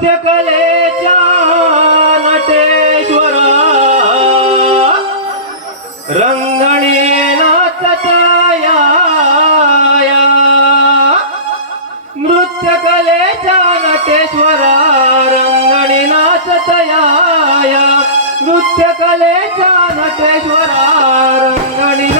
नृत्य कलेच्या नटेश्वरा. रंगणे नाचताया नृत्य कलेच्या नटेश्वरा. रंगणी नाचतया नृत्य कलेच्या नटेश्वरा. रंगणी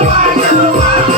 Bye-bye,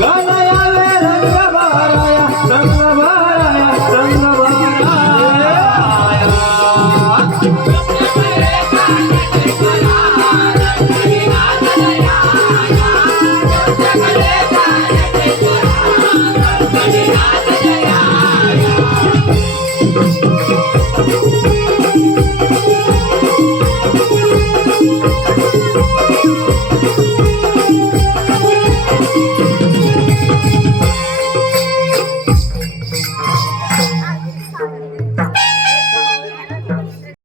গান